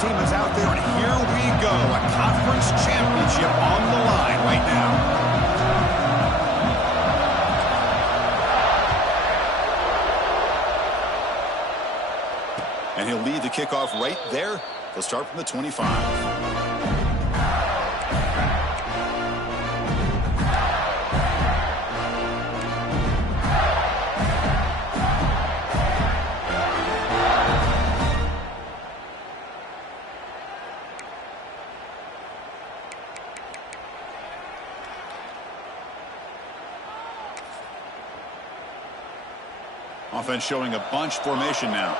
team is out there, and here we go. A conference championship on the line right now. And he'll lead the kickoff right there. They'll start from the 25. Offense showing a bunch formation now.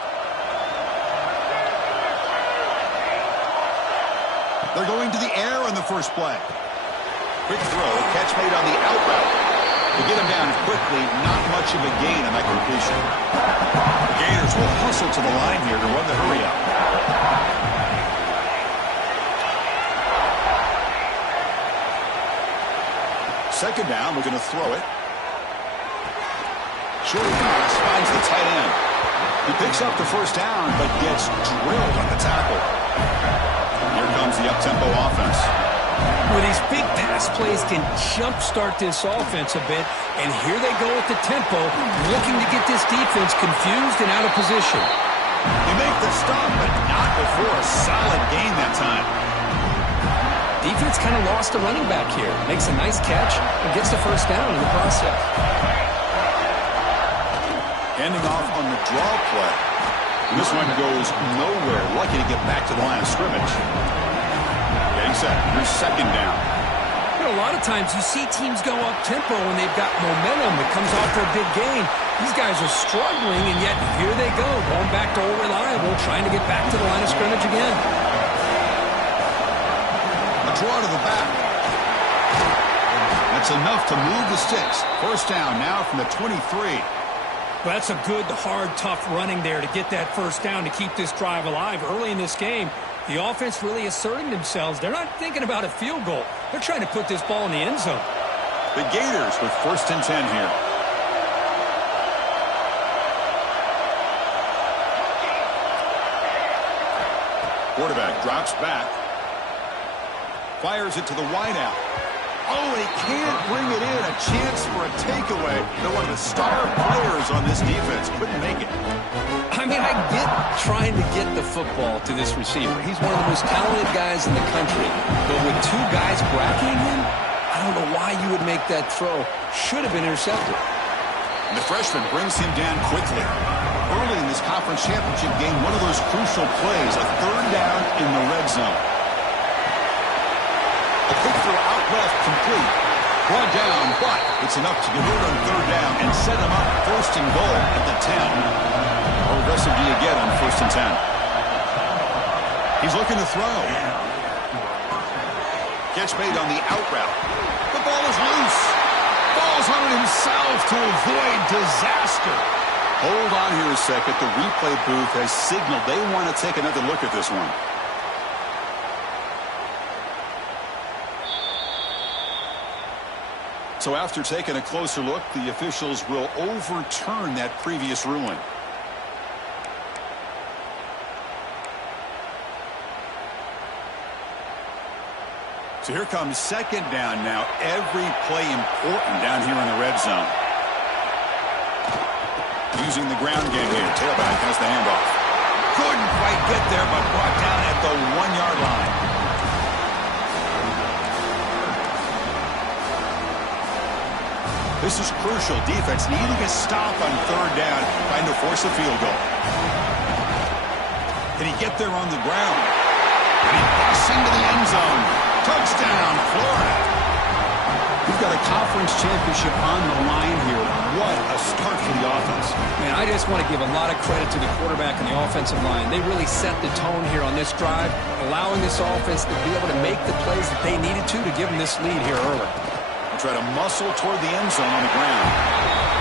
They're going to the air on the first play. Quick throw, catch made on the out route. To get him down quickly, not much of a gain on that completion. The Gators will hustle to the line here to run the hurry up. Second down, we're going to throw it. Short pass finds the tight end. He picks up the first down, but gets drilled on the tackle. Here comes the up-tempo offense. Well, these big pass plays can jumpstart this offense a bit, and here they go with the tempo, looking to get this defense confused and out of position. They make the stop, but not before a solid gain that time. Defense kind of lost a running back here. Makes a nice catch and gets the first down in the process. Handing off on the draw play. This one goes nowhere. Lucky to get back to the line of scrimmage. Getting set. Here's second down. You know, a lot of times you see teams go up-tempo when they've got momentum that comes off their big gain. These guys are struggling, and yet here they go, going back to old reliable, trying to get back to the line of scrimmage again. A draw to the back. That's enough to move the sticks. First down now from the 23. Well, that's a good, hard, tough running there to get that first down to keep this drive alive. Early in this game, the offense really asserting themselves. They're not thinking about a field goal. They're trying to put this ball in the end zone. The Gators with first and 10 here. Quarterback drops back. Fires it to the wideout. Oh, he can't bring it in. A chance for a takeaway. But one of the star players on this defense couldn't make it. I mean, I get trying to get the football to this receiver. He's one of the most talented guys in the country. But with two guys bracketing him, I don't know why you would make that throw. Should have been intercepted. And the freshman brings him down quickly. Early in this conference championship game, one of those crucial plays, a third down in the red zone. A quick throw out left, complete. Brought down, but it's enough to convert on third down and set him up first and goal at the 10. How aggressive do you get on first and 10? He's looking to throw. Catch made on the out route. The ball is loose. Falls on it himself to avoid disaster. Hold on here a second. The replay booth has signaled they want to take another look at this one. So after taking a closer look, the officials will overturn that previous ruling. So here comes second down now. Every play important down here in the red zone. Using the ground game here. Tailback has the handoff. Couldn't quite get there, but brought down at the 1-yard line. This is crucial. Defense needing a stop on third down, trying to force a field goal. Can he get there on the ground? And he busts into the end zone. Touchdown, Florida. We've got a conference championship on the line here. What a start for the offense. Man, I just want to give a lot of credit to the quarterback and the offensive line. They really set the tone here on this drive, allowing this offense to be able to make the plays that they needed to give them this lead here early. Try to muscle toward the end zone on the ground.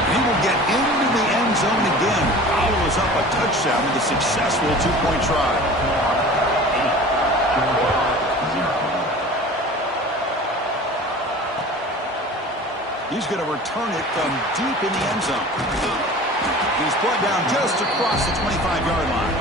And he will get into the end zone again. Follows up a touchdown with a successful two-point try. He's going to return it from deep in the end zone. He's brought down just across the 25-yard line.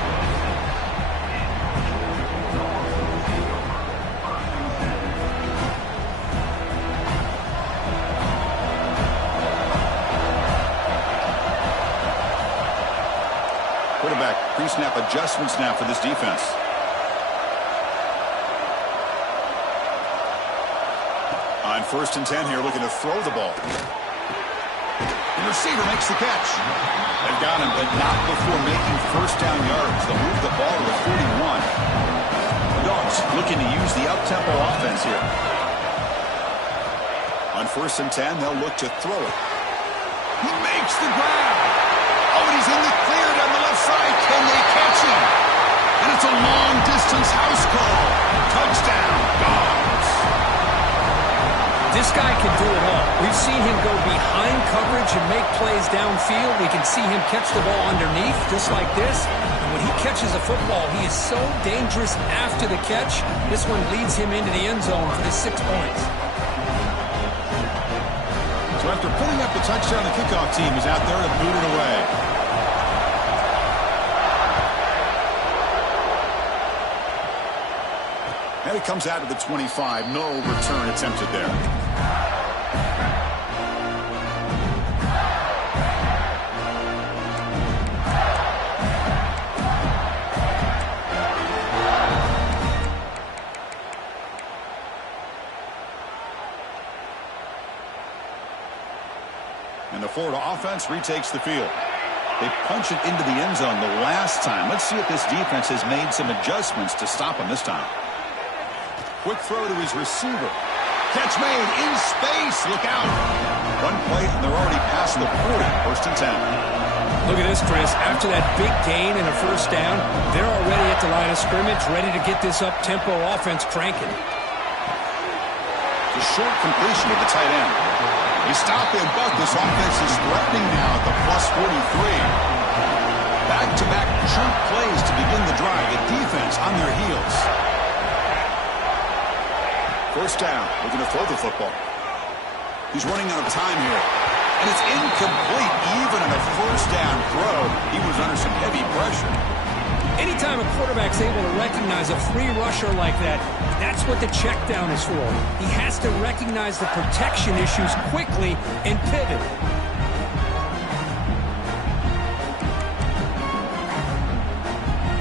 Quarterback pre-snap adjustments now for this defense. On 1st and 10 here, looking to throw the ball. The receiver makes the catch. They've got him, but not before making 1st down yards. They'll move the ball to the 41. The Dogs looking to use the up-tempo offense here. On 1st and 10, they'll look to throw it. He makes the grab. Oh, and he's in the clear down the left side. Can they catch him? And it's a long-distance house call. Touchdown, Dogs. This guy can do it all. We've seen him go behind coverage and make plays downfield. We can see him catch the ball underneath, just like this. And when he catches a football, he is so dangerous after the catch. This one leads him into the end zone for the 6 points. So after putting up the touchdown, the kickoff team is out there to boot it away. And it comes out to the 25. No return attempted there. And the Florida offense retakes the field. They punch it into the end zone the last time. Let's see if this defense has made some adjustments to stop him this time. Quick throw to his receiver. Catch made in space. Look out. One play, and they're already past the 40. 1st and 10. Look at this, Chris. After that big gain and a 1st down, they're already at the line of scrimmage, ready to get this up-tempo offense cranking. The short completion of the tight end. They stop him, but this offense is threatening now at the plus 43. Back-to-back chunk plays to begin the drive. The defense on their heels. 1st down. We're going to throw the football. He's running out of time here. And it's incomplete. Even on a 1st down throw, he was under some heavy pressure. Anytime a quarterback's able to recognize a free rusher like that, that's what the check down is for. He has to recognize the protection issues quickly and pivot.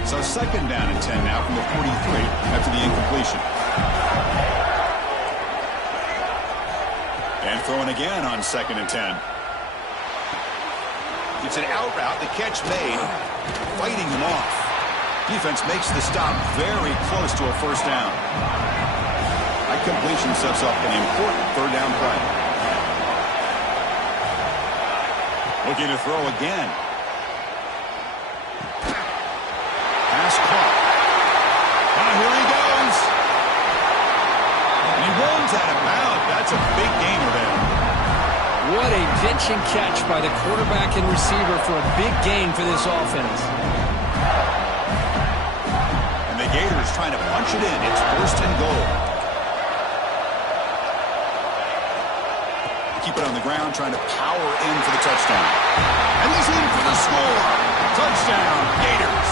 So 2nd down and 10 now from the 43 after the incompletion. And throwing again on 2nd and 10. It's an out route. The catch made. Fighting him off. Defense makes the stop very close to a 1st down. That completion sets up an important 3rd down play. Looking to throw again. Pass caught. Ah, here he goes. He runs out of bounds. That's a big gainer there. What a pitch and catch by the quarterback and receiver for a big gain for this offense. And the Gators trying to punch it in. It's 1st and goal. Keep it on the ground, trying to power in for the touchdown. And he's in for the score. Touchdown, Gators.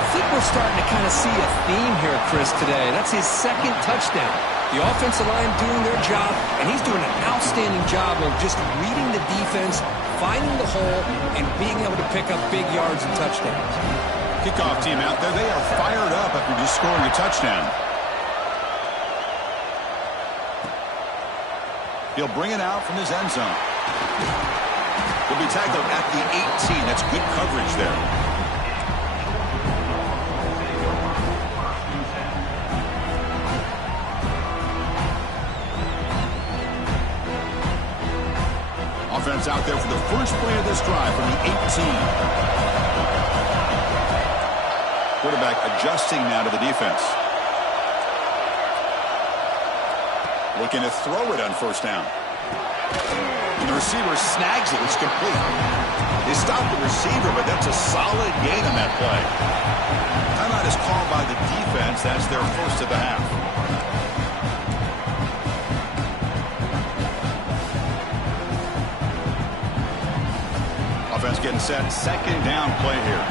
I think we're starting to kind of see a theme here, Chris, today. That's his 2nd touchdown. The offensive line doing their job, and he's doing an outstanding job of just reading the defense, finding the hole, and being able to pick up big yards and touchdowns. Kickoff team out there. They are fired up after just scoring a touchdown. He'll bring it out from his end zone. He'll be tackled at the 18. That's good coverage there. Offense out there for the first play of this drive from the 18. Quarterback adjusting now to the defense. Looking to throw it on 1st down. And the receiver snags it. It's complete. They stop the receiver, but that's a solid gain on that play. Timeout is called by the defense. That's their 1st of the half. Offense getting set. 2nd down play here.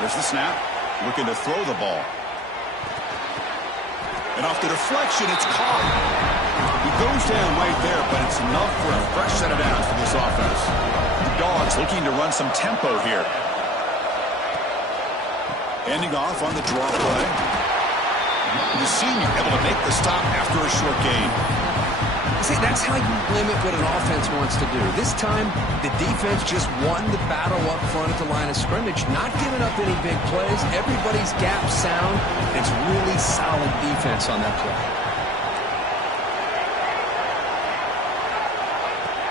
There's the snap. Looking to throw the ball. And off the deflection, it's caught. He Goes down right there, but it's enough for a fresh set of downs for this offense. The Dogs looking to run some tempo here. Ending off on the draw play. The senior able to make the stop after a short gain. See, that's how you limit what an offense wants to do. This time, the defense just won the battle up front at the line of scrimmage, not giving up any big plays. Everybody's gap sound. It's really solid defense on that play.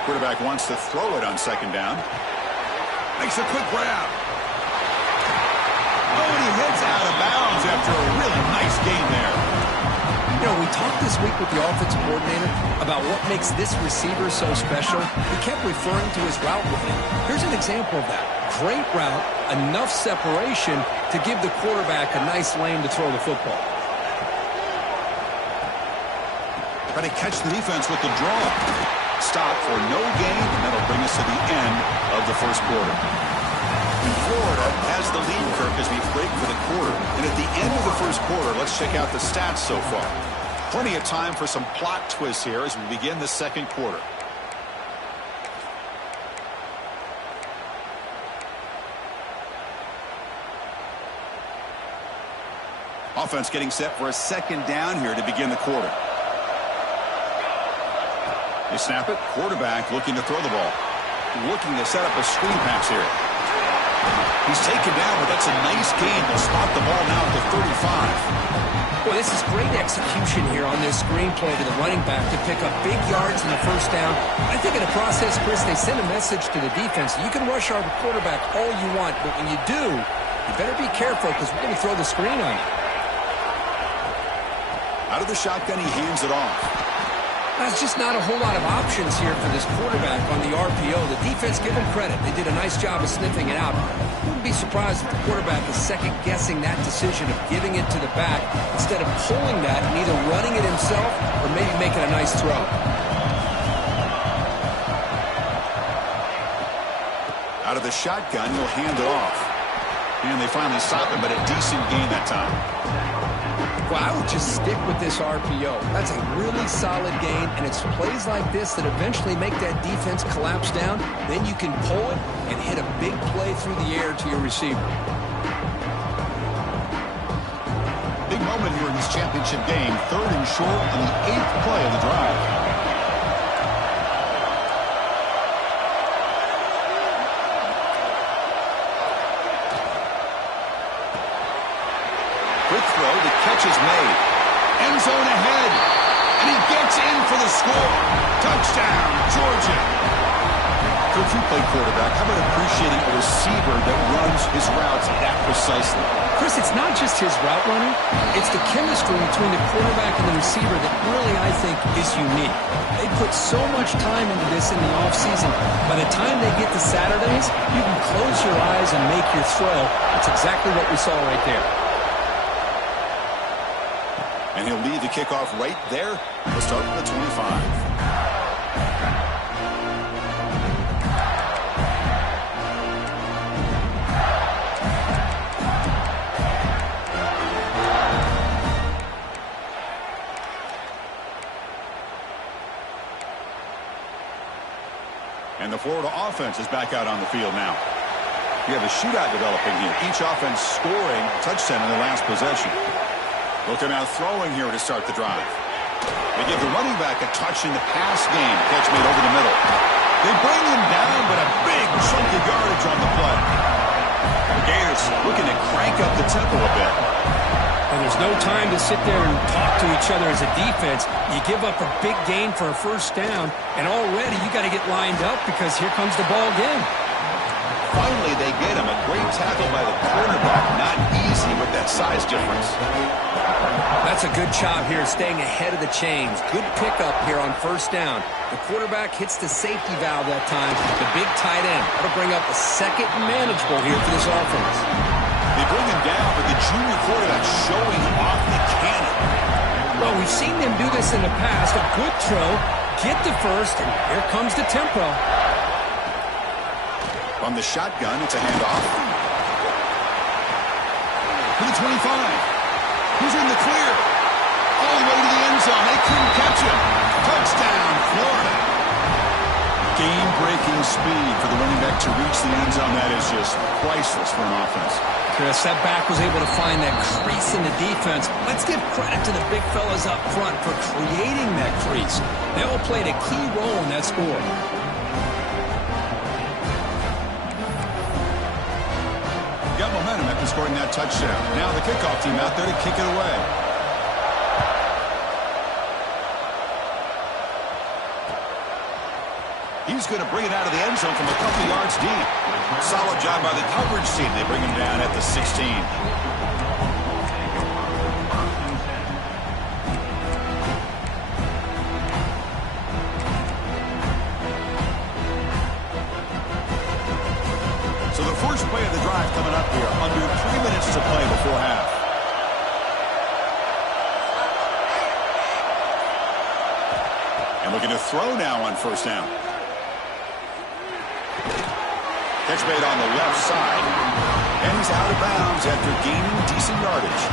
Quarterback wants to throw it on second down. Makes a quick grab. Oh, and he heads out of bounds after a really nice gain there. You know, we talked this week with the offensive coordinator about what makes this receiver so special. He kept referring to his route running. Here's an example of that. Great route, enough separation to give the quarterback a nice lane to throw the football. Try to catch the defense with the draw. Stop for no gain, and that'll bring us to the end of the first quarter. Florida has the lead, Kirk, as we break for the quarter. And at the end of the first quarter, let's check out the stats so far. Plenty of time for some plot twists here as we begin the second quarter. Offense getting set for a second down here to begin the quarter. They snap it. Quarterback looking to throw the ball. Looking to set up a screen pass here. He's taken down, but that's a nice gain. They'll spot the ball now at the 35. Boy, this is great execution here on this screenplay to the running back to pick up big yards in the first down. I think in the process, Chris, they send a message to the defense. You can rush our quarterback all you want, but when you do, you better be careful because we're going to throw the screen on you. Out of the shotgun, he hands it off. There's just not a whole lot of options here for this quarterback on the RPO. The defense, give them credit. They did a nice job of sniffing it out. Wouldn't be surprised if the quarterback is second-guessing that decision of giving it to the back instead of pulling that and either running it himself or maybe making a nice throw. Out of the shotgun, he'll hand it off. And they finally stop him, but a decent gain that time. Well, I would just stick with this RPO. That's a really solid gain, and it's plays like this that eventually make that defense collapse down. Then you can pull it and hit a big play through the air to your receiver. Big moment here in this championship game. 3rd and short on the 8th play of the drive. Quick throw, the catch is made. End zone ahead. And he gets in for the score. Touchdown, Georgia. Coach, you play quarterback. How about appreciating a receiver that runs his routes that precisely? Chris, it's not just his route running. It's the chemistry between the quarterback and the receiver that really, I think, is unique. They put so much time into this in the offseason. By the time they get to Saturdays, you can close your eyes and make your throw. That's exactly what we saw right there. And he'll lead the kickoff right there. We'll start with the 25. And the Florida offense is back out on the field now. We have a shootout developing here. Each offense scoring a touchdown in their last possession. Looking out throwing here to start the drive. They give the running back a touch in the pass game. Catch made over the middle. They bring him down, but a big chunk of yardage on the play. The Gators looking to crank up the tempo a bit. And there's no time to sit there and talk to each other as a defense. You give up a big gain for a first down, and already you got to get lined up because here comes the ball again. Finally, they get him. A great tackle by the cornerback. Not easy with that size difference. That's a good job here staying ahead of the chains. Good pickup here on first down. The quarterback hits the safety valve that time. The big tight end. That'll bring up a second and manageable here for this offense. They bring him down, but the junior quarterback showing off the cannon. Well, we've seen them do this in the past. A good throw, get the first, and here comes the tempo. From the shotgun, it's a handoff. To the 25. He's in the clear. All the way to the end zone. They couldn't catch him. Touchdown. Game-breaking speed for the running back to reach the end zone. That is just priceless for an offense. Chris, that back was able to find that crease in the defense. Let's give credit to the big fellas up front for creating that crease. They all played a key role in that score. Got momentum after scoring that touchdown. Now the kickoff team out there to kick it away. He's going to bring it out of the end zone from a couple yards deep. Solid job by the coverage team. They bring him down at the 16. So the first play of the drive coming up here. Under 3 minutes to play before half. And looking to throw now on first down. Catch made on the left side. And he's out of bounds after gaining decent yardage.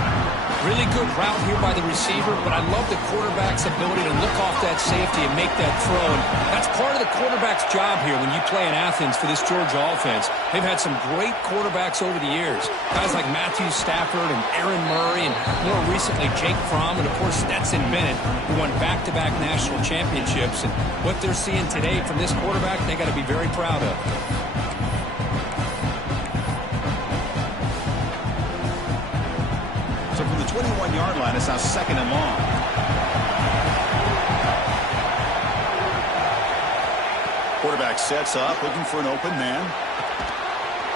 Really good route here by the receiver, but I love the quarterback's ability to look off that safety and make that throw. And that's part of the quarterback's job here when you play in Athens for this Georgia offense. They've had some great quarterbacks over the years. Guys like Matthew Stafford and Aaron Murray, and more recently Jake Fromm, and of course Stetson Bennett, who won back-to-back national championships. And what they're seeing today from this quarterback, they got to be very proud of. So from the 21-yard line, it's now second and long. Quarterback sets up, looking for an open man.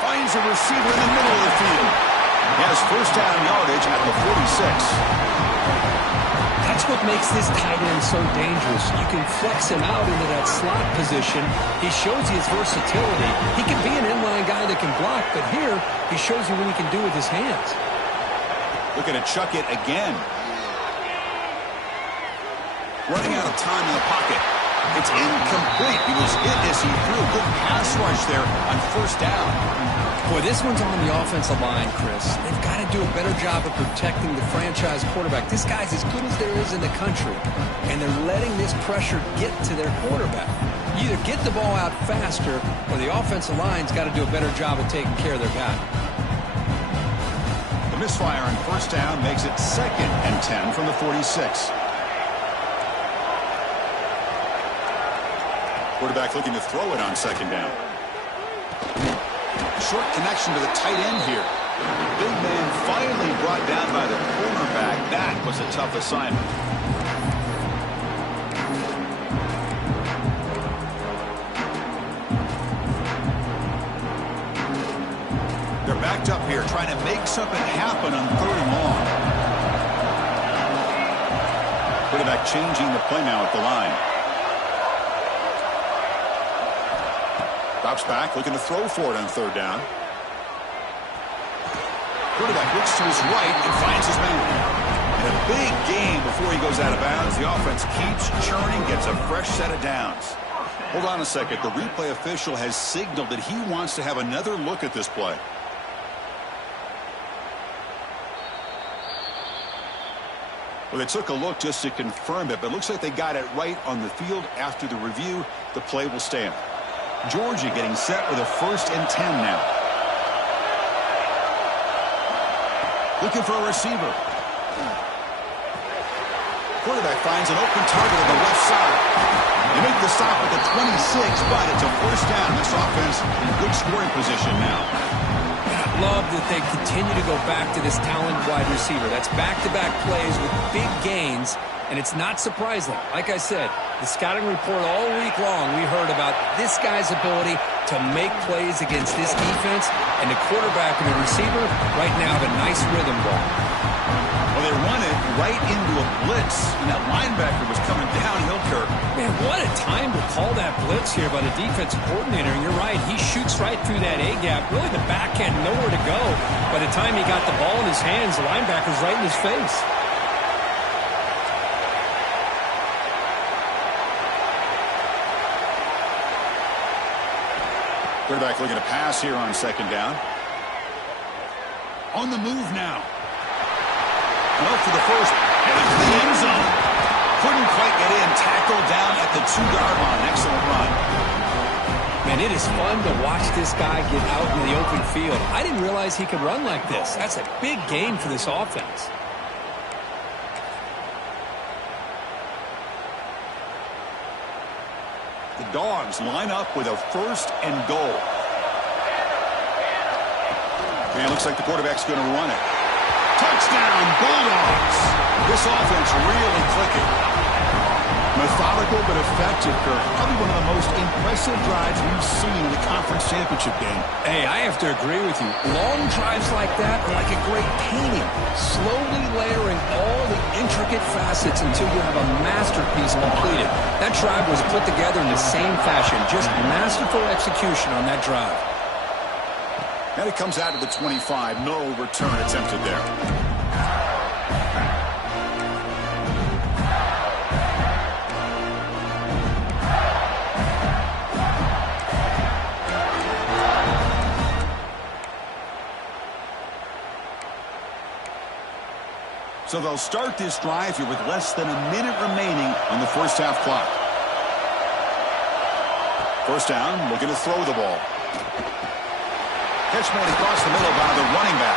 Finds a receiver in the middle of the field. He has first down yardage at the 46. That's what makes this tight end so dangerous. You can flex him out into that slot position. He shows you his versatility. He can be an inline guy that can block, but here he shows you what he can do with his hands. Looking to chuck it again. Running out of time in the pocket. It's incomplete. He was hit as he threw. Good pass rush there on first down. Boy, this one's on the offensive line, Chris. They've got to do a better job of protecting the franchise quarterback. This guy's as good as there is in the country, and they're letting this pressure get to their quarterback. You either get the ball out faster, or the offensive line's got to do a better job of taking care of their guy. The misfire on first down makes it second and 10 from the 46. Quarterback looking to throw it on second down. Short connection to the tight end here. Big man finally brought down by the cornerback. That was a tough assignment. They're backed up here trying to make something happen on third and long. Quarterback changing the play now at the line. Drops back, looking to throw for it on third down. Quarterback looks to his right and finds his man. And a big gain before he goes out of bounds. The offense keeps churning, gets a fresh set of downs. Hold on a second. The replay official has signaled that he wants to have another look at this play. Well, they took a look just to confirm it, but it looks like they got it right on the field. After the review, the play will stand. Georgia getting set with a 1st and 10 now. Looking for a receiver. Quarterback finds an open target on the left side. They make the stop at the 26, but it's a first down. This offense in good scoring position now. I love that they continue to go back to this talented wide receiver. That's back-to-back plays with big gains, and it's not surprising. Like I said, the scouting report all week long, we heard about this guy's ability to make plays against this defense, and the quarterback and the receiver right now have a nice rhythm going. Well, they run it right into a blitz, and that linebacker was coming downhill, Kirk. Man, what a time to call that blitz here by the defensive coordinator. And you're right, he shoots right through that A-gap. Really, the back had nowhere to go. By the time he got the ball in his hands, the linebacker's right in his face. Quarterback looking to pass here on second down. On the move now. Well, for the first, and into the end zone. Couldn't quite get in. Tackled down at the 2-yard line. Excellent run. And it is fun to watch this guy get out in the open field. I didn't realize he could run like this. That's a big game for this offense. The Dogs line up with a 1st and goal. And it looks like the quarterback's going to run it. Touchdown, Bulldogs! This offense really clicking. Methodical but effective, Kirk. Probably one of the most impressive drives we've seen in the conference championship game. Hey, I have to agree with you. Long drives like that are like a great painting. Slowly layering all the intricate facets until you have a masterpiece completed. That drive was put together in the same fashion. Just masterful execution on that drive. And it comes out to the 25. No return attempted there. So they'll start this drive here with less than a minute remaining on the first half clock. First down, looking to throw the ball. Catch made across the middle by the running back.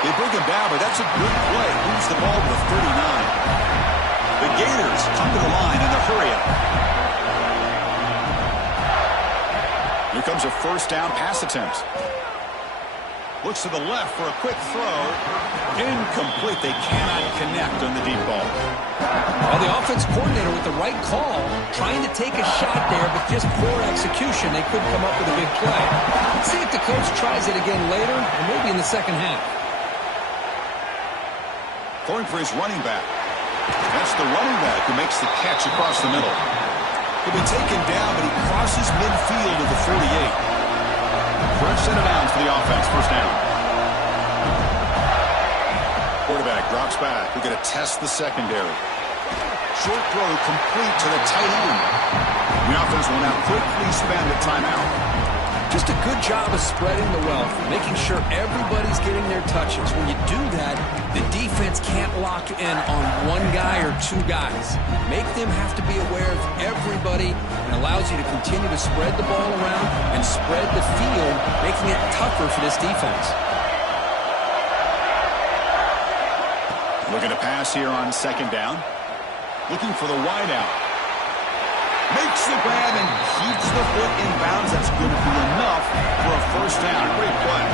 They bring him down, but that's a good play. Moves the ball to the 39. The Gators come to the line in the hurry-up. Here comes a first down pass attempt. Looks to the left for a quick throw. Incomplete. They cannot connect on the deep ball. Well, the offense coordinator with the right call, trying to take a shot there, but just poor execution. They couldn't come up with a big play. Let's see if the coach tries it again later, or maybe in the second half. Going for his running back. That's the running back who makes the catch across the middle. He'll be taken down, but he crosses midfield to the 48. First set of downs for the offense. First down. Quarterback drops back. We're going to test the secondary. Short throw complete to the tight end. The offense will now quickly spend a timeout. Just a good job of spreading the wealth, making sure everybody's getting their touches. When you do that, the defense can't lock in on one guy or two guys. Make them have to be aware of everybody, and allows you to continue to spread the ball around and spread the field, making it tougher for this defense. Looking to pass here on second down. Looking for the wideout. Makes the grab and keeps the foot in bounds. That's going to be enough for a first down. Great play.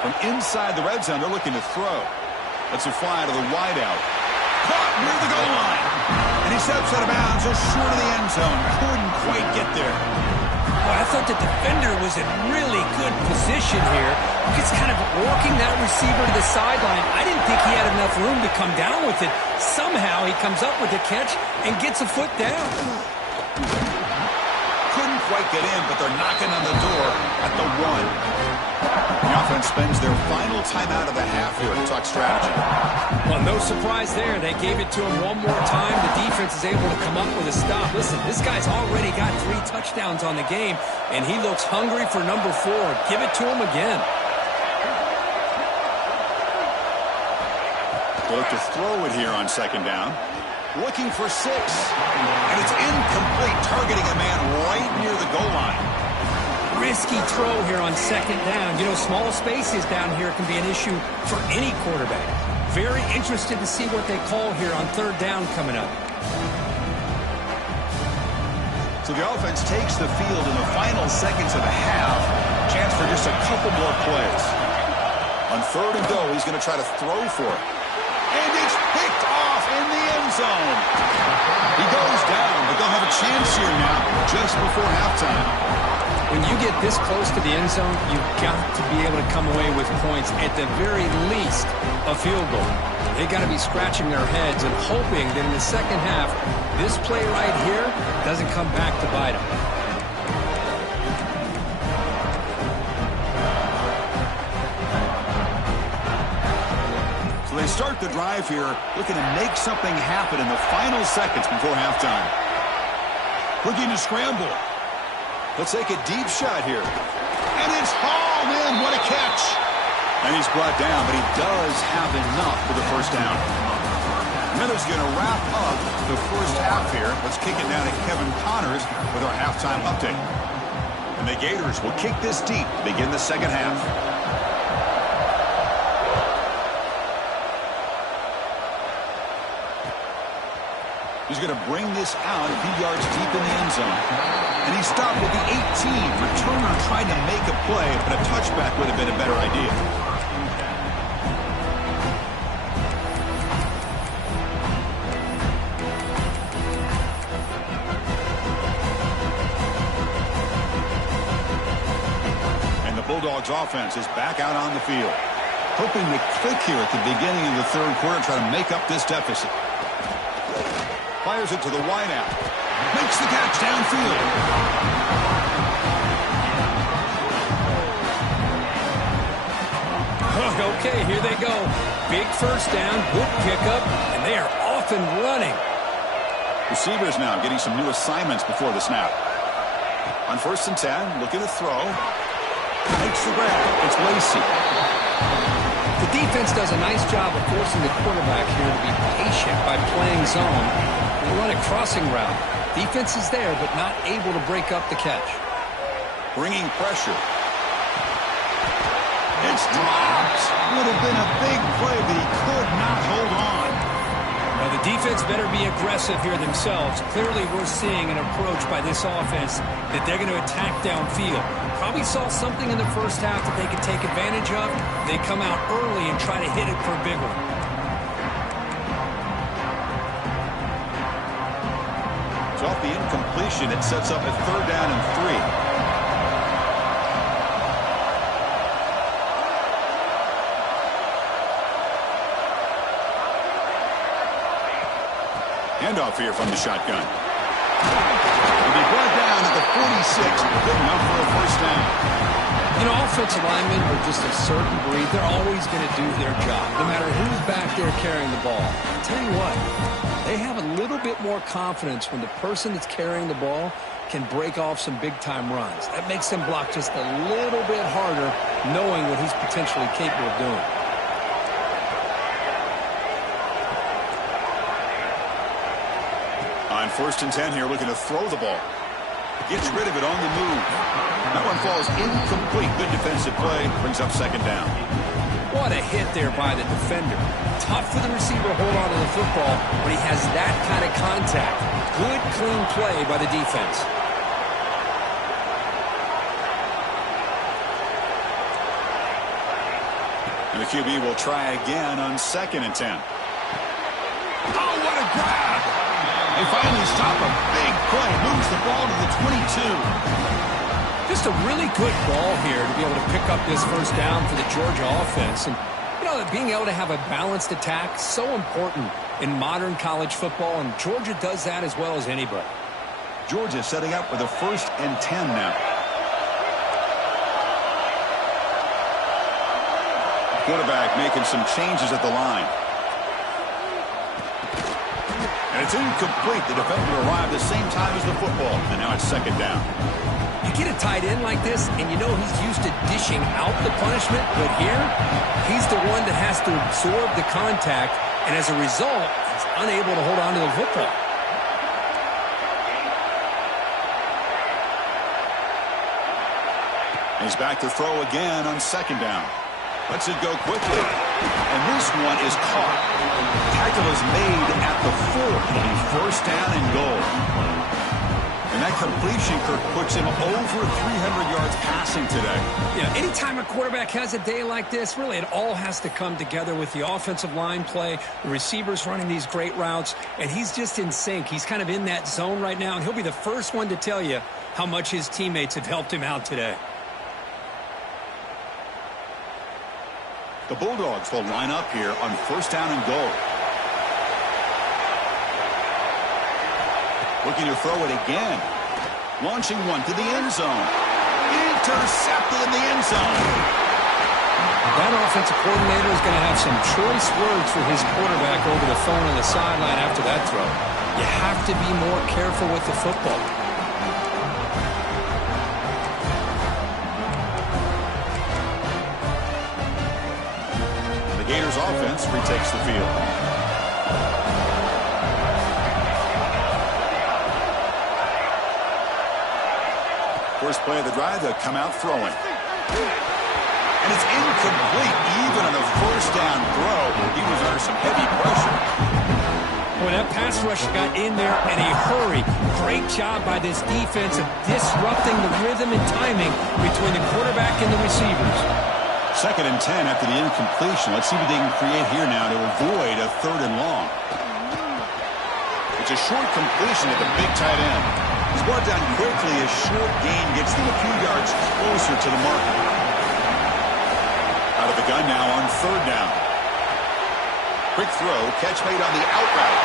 From inside the red zone, they're looking to throw. Let's it fly to the wideout. Caught near the goal line. And he steps out of bounds just short of the end zone. Couldn't quite get there. Well, I thought the defender was in really good position here. He's kind of working that receiver to the sideline. I didn't think he had enough room to come down with it. Somehow he comes up with the catch and gets a foot down. Couldn't quite get in, but they're knocking on the door at the 1. The offense spends their final timeout of the half here to talk strategy. Well, no surprise there. They gave it to him one more time. The defense is able to come up with a stop. Listen, this guy's already got 3 touchdowns on the game, and he looks hungry for number 4. Give it to him again. They look to throw it here on second down. Looking for 6. And it's incomplete, targeting a man right near the goal line. Risky throw here on second down. You know, small spaces down here can be an issue for any quarterback. Very interested to see what they call here on third down coming up. So the offense takes the field in the final seconds of the half. Chance for just a couple more plays. On third and goal, he's going to try to throw for it. And it's picked off in the end zone. He goes down, but they'll have a chance here now just before halftime. When you get this close to the end zone, you've got to be able to come away with points, at the very least, a field goal. They've got to be scratching their heads and hoping that in the second half, this play right here doesn't come back to bite them. So they start the drive here, looking to make something happen in the final seconds before halftime. Looking to scramble. Let's take a deep shot here. And it's hauled in. What a catch. And he's brought down, but he does have enough for the first down. Miller's going to wrap up the first half here. Let's kick it down to Kevin Connors with our halftime update. And the Gators will kick this deep to begin the second half. He's going to bring this out a few yards deep in the end zone. And he stopped at the 18. Returner tried to make a play, but a touchback would have been a better idea. And the Bulldogs offense is back out on the field. Hoping to click here at the beginning of the third quarter, try to make up this deficit. Fires it to the wideout. Makes the catch downfield. Okay, here they go. Big first down, good pickup, and they are off and running. Receivers now getting some new assignments before the snap. On 1st and 10, looking to throw. Makes the grab. It's Lacy. The defense does a nice job of forcing the quarterback here to be patient by playing zone. They run a crossing route. Defense is there, but not able to break up the catch. Bringing pressure. It's dropped. Would have been a big play, but he could not hold on. Now, the defense better be aggressive here themselves. Clearly, we're seeing an approach by this offense that they're going to attack downfield. Probably saw something in the first half that they could take advantage of. They come out early and try to hit it for a big one. So off the incompletion, it sets up a 3rd down and 3. Handoff here from the shotgun. He'll be brought down at the 46. Good enough for a first down. You know, offensive linemen are just a certain breed. They're always going to do their job, no matter who's back there carrying the ball. I'll tell you what, they have a little bit more confidence when the person that's carrying the ball can break off some big-time runs. That makes them block just a little bit harder, knowing what he's potentially capable of doing. On 1st and 10 here, looking to throw the ball. Gets rid of it on the move. That one falls incomplete. Good defensive play. Brings up 2nd down. What a hit there by the defender. Tough for the receiver to hold on to the football when he has that kind of contact. Good, clean play by the defense. And the QB will try again on 2nd and 10. Oh, what a grab! They finally stop a big play. Moves the ball to the 22. Just a really good ball here to be able to pick up this first down for the Georgia offense. And, you know, being able to have a balanced attack, so important in modern college football, and Georgia does that as well as anybody. Georgia setting up with a 1st and 10 now. Quarterback making some changes at the line. And it's incomplete. The defender arrived the same time as the football. And now it's 2nd down. You get a tight end like this, and you know he's used to dishing out the punishment. But here, he's the one that has to absorb the contact. And as a result, he's unable to hold on to the football. And he's back to throw again on 2nd down. Lets it go quickly. And this one is caught. Tackle is made at the 4. It'll be 1st down and goal. And that completion, Kirk, puts him over 300 yards passing today. Yeah, anytime a quarterback has a day like this, really it all has to come together with the offensive line play, the receivers running these great routes, and he's just in sync. He's kind of in that zone right now, and he'll be the first one to tell you how much his teammates have helped him out today. The Bulldogs will line up here on 1st down and goal. Looking to throw it again. Launching one to the end zone. Intercepted in the end zone. That offensive coordinator is going to have some choice words for his quarterback over the phone on the sideline after that throw. You have to be more careful with the football. Gators offense retakes the field. First play of the drive, they'll come out throwing. And it's incomplete, even on a first down throw. He was under some heavy pressure. When that pass rush got in there in a hurry, great job by this defense of disrupting the rhythm and timing between the quarterback and the receivers. 2nd and 10 after the incompletion. Let's see what they can create here now to avoid a 3rd and long. It's a short completion at the big tight end. He's brought down quickly as short gain gets them a few yards closer to the marker. Out of the gun now on 3rd down. Quick throw, catch made on the out route.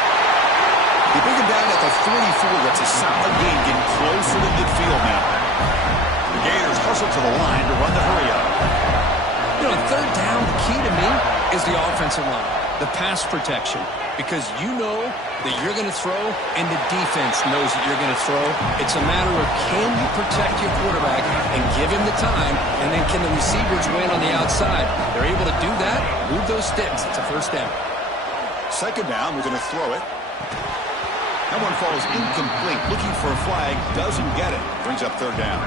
They bring him down at the 44. That's a solid gain, getting closer to midfield now. The Gators hustle to the line to run the hurry up. You know, 3rd down, the key to me is the offensive line, the pass protection. Because you know that you're going to throw, and the defense knows that you're going to throw. It's a matter of can you protect your quarterback and give him the time, and then can the receivers win on the outside? They're able to do that, move those sticks. It's a 1st down. 2nd down, we're going to throw it. That one falls incomplete. Looking for a flag, doesn't get it. Brings up 3rd down.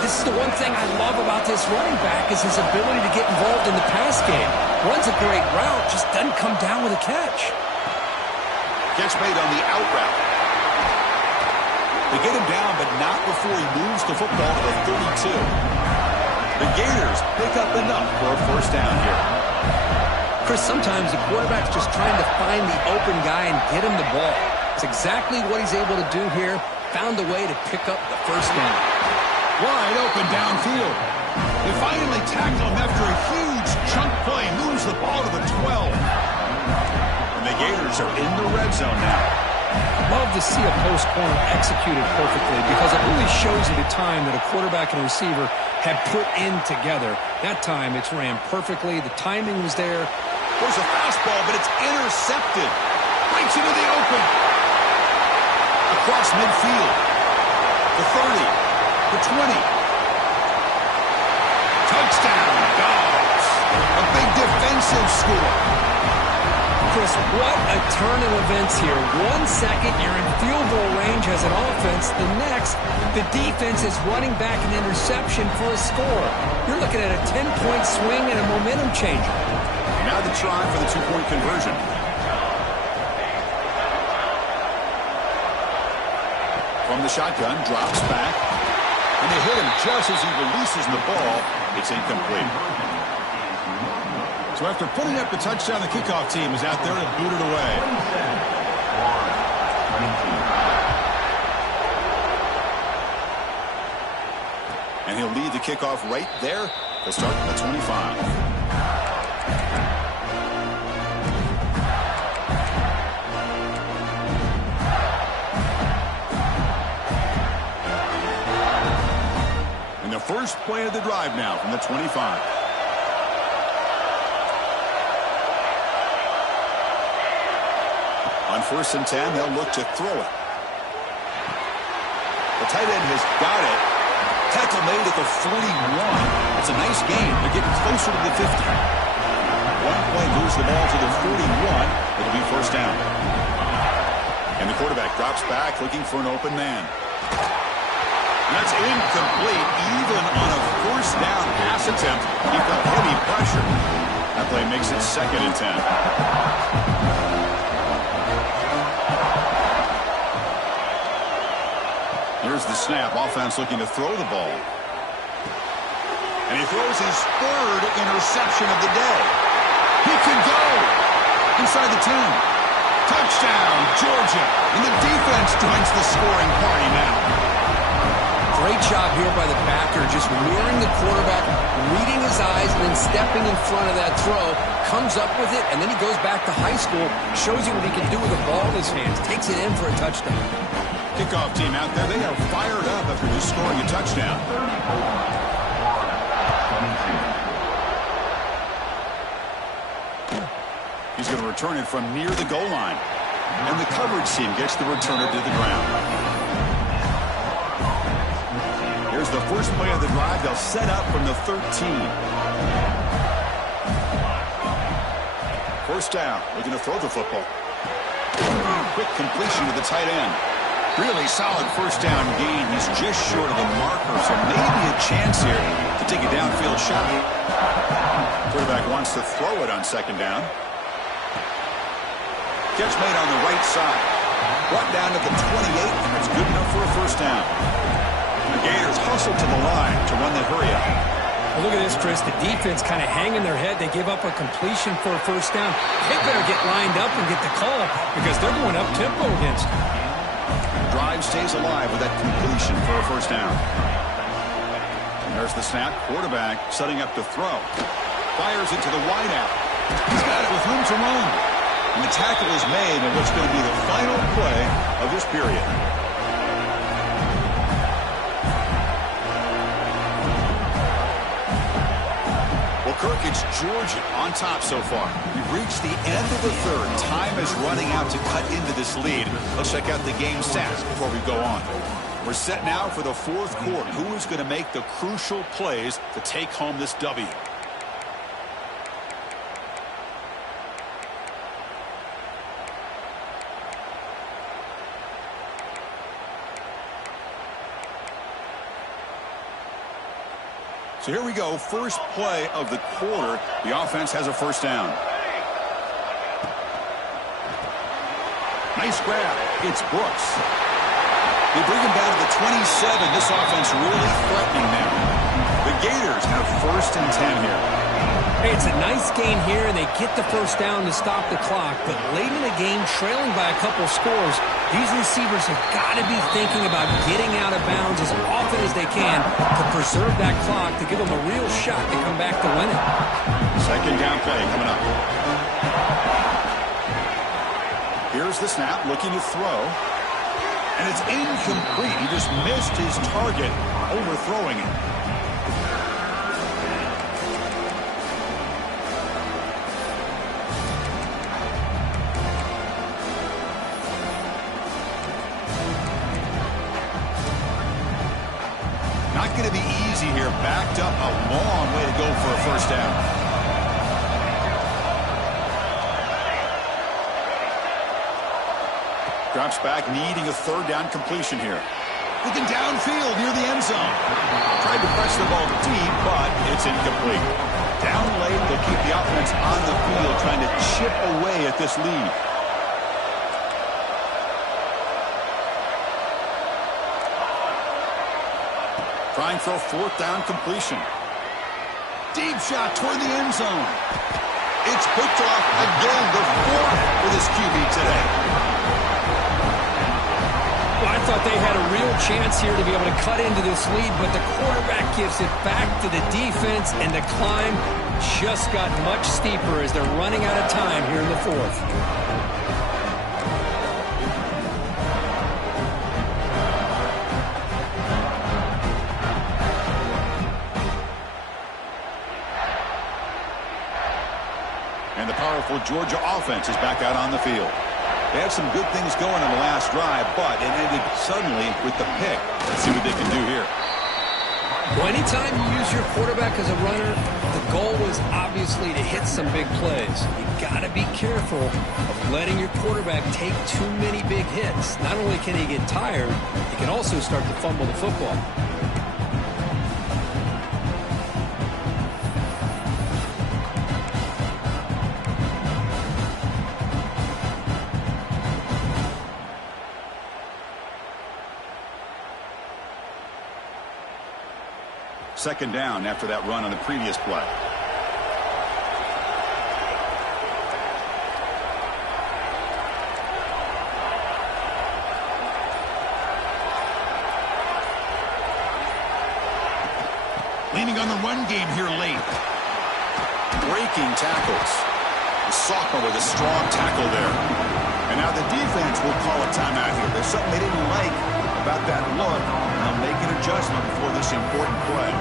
This is the one thing I love about this running back is his ability to get involved in the pass game. Runs a great route, just doesn't come down with a catch. Catch made on the out route. They get him down, but not before he moves the football to the 32. The Gators pick up enough for a 1st down here. Chris, sometimes the quarterback's just trying to find the open guy and get him the ball. It's exactly what he's able to do here. Found a way to pick up the 1st down. Wide open downfield. They finally tackle him after a huge chunk play. Moves the ball to the 12. And the Gators are in the red zone now. Love to see a post corner executed perfectly because it really shows you the time that a quarterback and a receiver have put in together. That time it's ran perfectly. The timing was there. There's a fastball, but it's intercepted. Breaks into the open. Across midfield. The 30. The 20. Touchdown, Dogs. A big defensive score. Chris, what a turn of events here. 1 second, you're in field goal range as an offense. The next, the defense is running back an interception for a score. You're looking at a 10-point swing and a momentum changer. Now the try for the 2-point conversion. From the shotgun, drops back. And they hit him just as he releases the ball. It's incomplete. So after putting up the touchdown, the kickoff team is out there to boot it away. And he'll lead the kickoff right there. He'll start at the 25. First play of the drive now from the 25. On 1st and 10, they'll look to throw it. The tight end has got it. Tackle made at the 41. It's a nice gain. They're getting closer to the 50. One play moves the ball to the 41. It'll be 1st down. And the quarterback drops back looking for an open man. That's incomplete, even on a 1st down pass attempt. He felt heavy pressure. That play makes it 2nd and 10. Here's the snap. Offense looking to throw the ball. And he throws his 3rd interception of the day. He can go inside the 10. Touchdown, Georgia. And the defense joins the scoring party now. Great job here by the backer, just mirroring the quarterback, reading his eyes, and then stepping in front of that throw, comes up with it, and then he goes back to high school, shows you what he can do with the ball in his hands, takes it in for a touchdown. Kickoff team out there, they are fired up after just scoring a touchdown. He's going to return it from near the goal line. And the coverage team gets the returner to the ground. Here's the first play of the drive. They'll set up from the 13. First down, looking to throw the football. Quick completion to the tight end. Really solid first down gain. He's just short of the marker, so maybe a chance here to take a downfield shot. Quarterback wants to throw it on second down. Catch made on the right side. Brought down to the 28, and it's good enough for a first down. The Gators hustle to the line to run the hurry up. Well, look at this, Chris. The defense kind of hanging their head. They give up a completion for a first down. They better get lined up and get the call because they're going up-tempo against them. Drive stays alive with that completion for a first down. And there's the snap. Quarterback setting up to throw. Fires it to the wideout. He's got it with room to run. And the tackle is made in what's going to be the final play of this period. Well, Kirk, it's Georgia on top so far. We've reached the end of the third. Time is running out to cut into this lead. Let's check out the game stats before we go on. We're set now for the fourth quarter. Who is going to make the crucial plays to take home this W? So here we go, first play of the quarter. The offense has a first down. Nice grab. It's Brooks. They bring him down to the 27. This offense really threatening them. The Gators have first and 10 here. Hey, it's a nice gain here, and they get the first down to stop the clock. But late in the game, trailing by a couple scores, these receivers have got to be thinking about getting out of bounds as often as they can to preserve that clock, to give them a real shot to come back to win it. Second down play coming up. Here's the snap, looking to throw. And it's incomplete. He just missed his target, overthrowing it. Not going to be easy here. Backed up a long way to go for a first down. Drops back, needing a third down completion here. Looking downfield near the end zone. Tried to press the ball deep, but it's incomplete. Down late, they'll keep the offense on the field, trying to chip away at this lead. Trying for a fourth down completion. Deep shot toward the end zone. It's picked off again, the fourth for this QB today. Well, I thought they had a real chance here to be able to cut into this lead, but the quarterback gives it back to the defense, and the climb just got much steeper as they're running out of time here in the fourth. And the powerful Georgia offense is back out on the field. They had some good things going on the last drive, but it ended suddenly with the pick. Let's see what they can do here. Well, anytime you use your quarterback as a runner, the goal is obviously to hit some big plays. You've got to be careful of letting your quarterback take too many big hits. Not only can he get tired, he can also start to fumble the football. Second down after that run on the previous play. Leaning on the run game here late. Breaking tackles. The sophomore with a strong tackle there. And now the defense will call a timeout here. There's something they didn't like about that look. And they'll make an adjustment before this important play.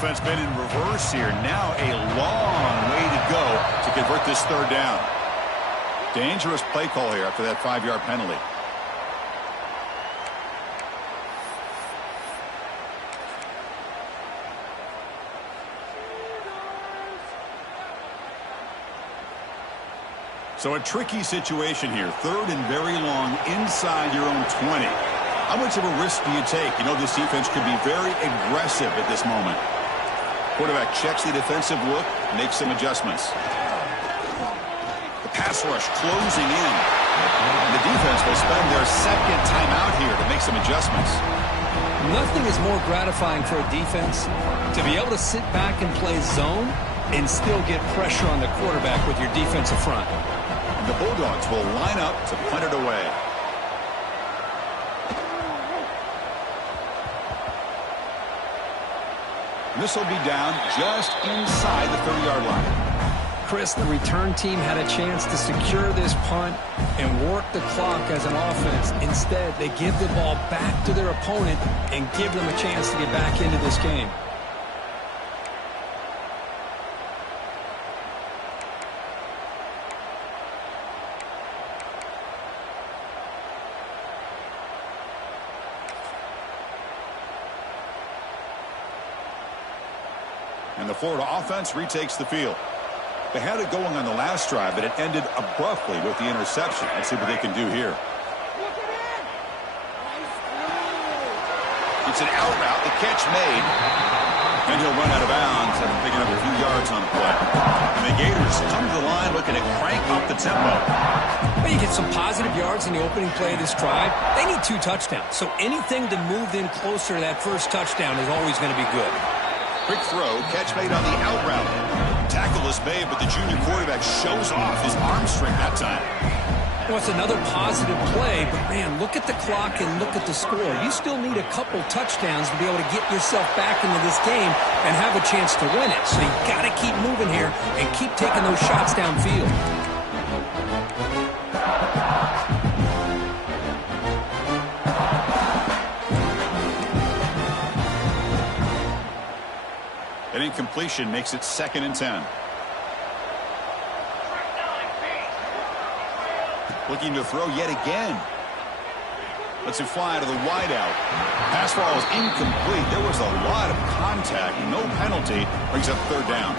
offense been in reverse here. Now a long way to go to convert this third down. Dangerous play call here after that 5-yard penalty. So a tricky situation here. Third and very long inside your own 20. How much of a risk do you take? You know this defense could be very aggressive at this moment. Quarterback checks the defensive look, makes some adjustments. The pass rush closing in. And the defense will spend their second timeout here to make some adjustments. Nothing is more gratifying for a defense to be able to sit back and play zone and still get pressure on the quarterback with your defensive front. The Bulldogs will line up to punt it away. This will be down just inside the 30-yard line. Chris, the return team had a chance to secure this punt and work the clock as an offense. Instead, they give the ball back to their opponent and give them a chance to get back into this game. And the Florida offense retakes the field. They had it going on the last drive, but it ended abruptly with the interception. Let's see what they can do here. It's an out route. The catch made. And he'll run out of bounds after picking up a few yards on the play. And the Gators come to the line looking to crank up the tempo. Well, you get some positive yards in the opening play of this drive. They need 2 touchdowns, so anything to move them closer to that first touchdown is always going to be good. Quick throw, catch made on the out route. Tackle is made, but the junior quarterback shows off his arm strength that time. Well, it's another positive play, but man, look at the clock and look at the score. You still need a couple touchdowns to be able to get yourself back into this game and have a chance to win it. So you got to keep moving here and keep taking those shots downfield. An incompletion makes it 2nd and 10. Looking to throw yet again. Lets it fly to the wideout. Pass ball is incomplete. There was a lot of contact. No penalty. Brings up 3rd down.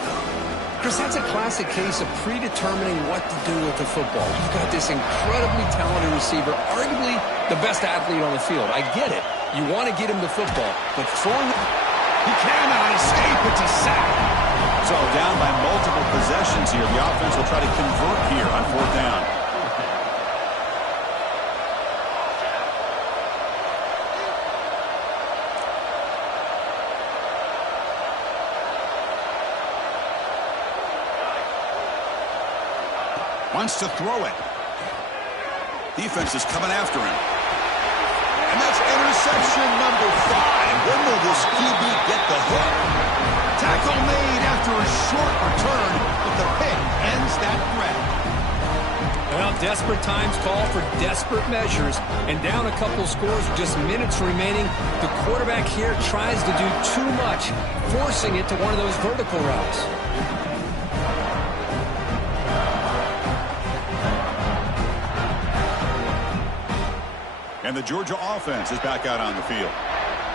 Chris, that's a classic case of predetermining what to do with the football. You've got this incredibly talented receiver, arguably the best athlete on the field. I get it. You want to get him the football, but throwing it... He cannot escape. It's a sack. So down by multiple possessions here. The offense will try to convert here on 4th down. Wants to throw it. Defense is coming after him. And that's interception number 5. When will this QB get the hook? Tackle made after a short return, but the pick ends that threat. Well, desperate times call for desperate measures, and down a couple scores with just minutes remaining, the quarterback here tries to do too much, forcing it to one of those vertical routes. And the Georgia offense is back out on the field.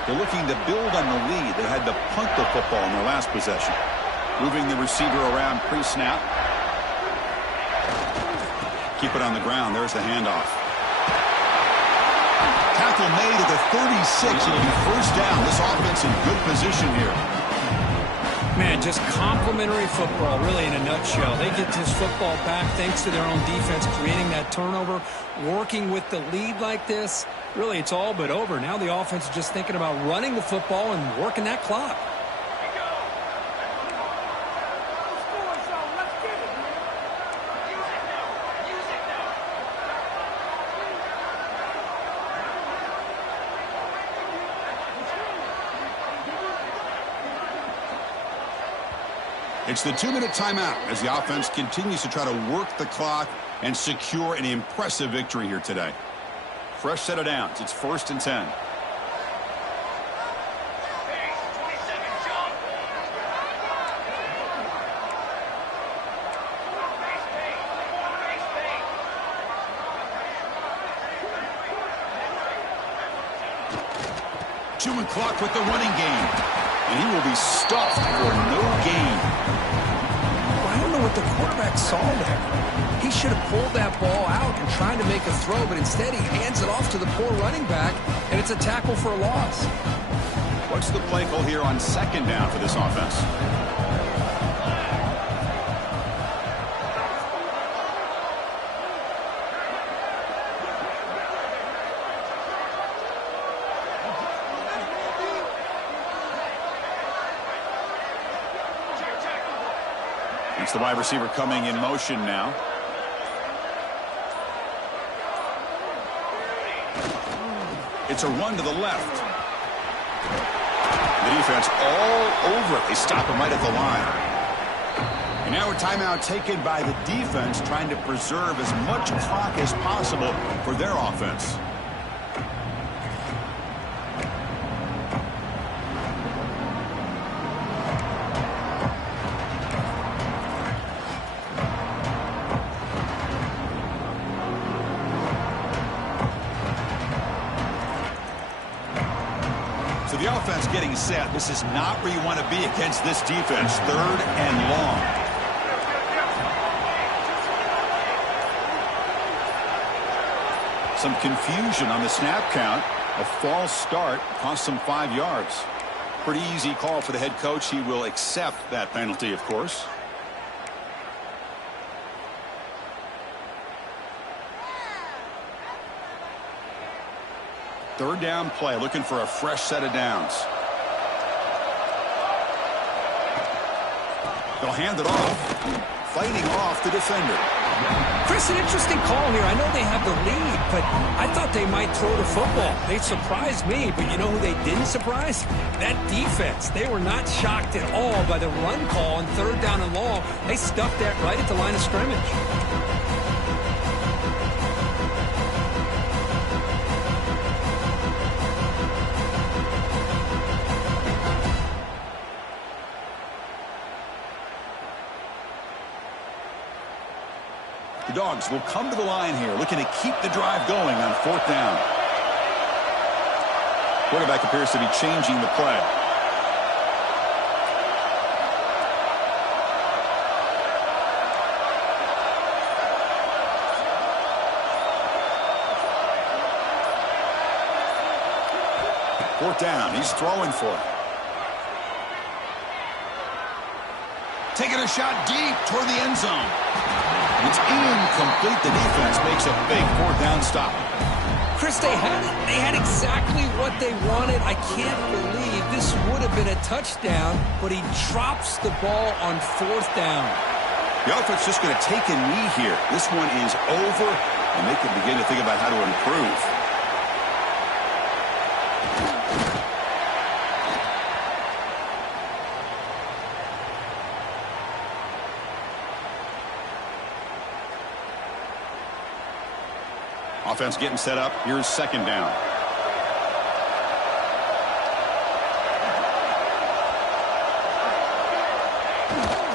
They're looking to build on the lead. They had to punt the football in their last possession. Moving the receiver around pre-snap. Keep it on the ground. There's the handoff. Tackle made at the 36. It'll be 1st down. This offense in good position here. Man, just complimentary football, really, in a nutshell. They get this football back thanks to their own defense, creating that turnover, working with the lead like this. Really, it's all but over. Now the offense is just thinking about running the football and working that clock. It's the 2-minute timeout as the offense continues to try to work the clock and secure an impressive victory here today. Fresh set of downs. It's 1st and 10. Chewing clock with the running game. And he will be stuffed for no gain. I don't know what the quarterback saw there. He should have pulled that ball out and tried to make a throw, but instead he hands it off to the poor running back, and it's a tackle for a loss. What's the play call here on second down for this offense? It's the wide receiver coming in motion now. It's a run to the left. The defense all over it. They stop him right at the line. And now a timeout taken by the defense, trying to preserve as much clock as possible for their offense. So the offense getting set. This is not where you want to be against this defense. 3rd and long. Some confusion on the snap count. A false start cost them 5 yards. Pretty easy call for the head coach. He will accept that penalty, of course. Third down play, looking for a fresh set of downs. They'll hand it off. Fighting off the defender. Chris, an interesting call here. I know they have the lead, but I thought they might throw the football. They surprised me, but you know who they didn't surprise? That defense. They were not shocked at all by the run call on 3rd down and long. They stuffed that right at the line of scrimmage. The Dogs will come to the line here, looking to keep the drive going on 4th down. Quarterback appears to be changing the play. Fourth down, he's throwing for it. Taking a shot deep toward the end zone. It's incomplete. The defense makes a big 4th down stop. Chris, they had it. They had exactly what they wanted. I can't believe this would have been a touchdown, but he drops the ball on 4th down. The offense just going to take a knee here. This one is over, and they can begin to think about how to improve. Offense getting set up. Here's 2nd down.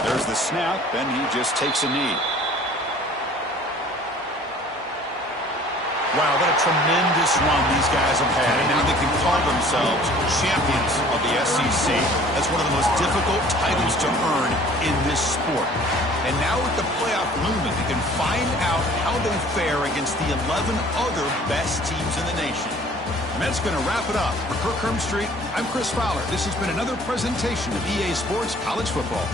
There's the snap, and he just takes a knee. Wow, what a tremendous run these guys have had. And now they can call themselves champions of the SEC. That's one of the most difficult titles to earn in this sport. And now with the playoff looming, they can find out how they fare against the 11 other best teams in the nation. And that's going to wrap it up. For Kirk Herbstreit, I'm Chris Fowler. This has been another presentation of EA Sports College Football.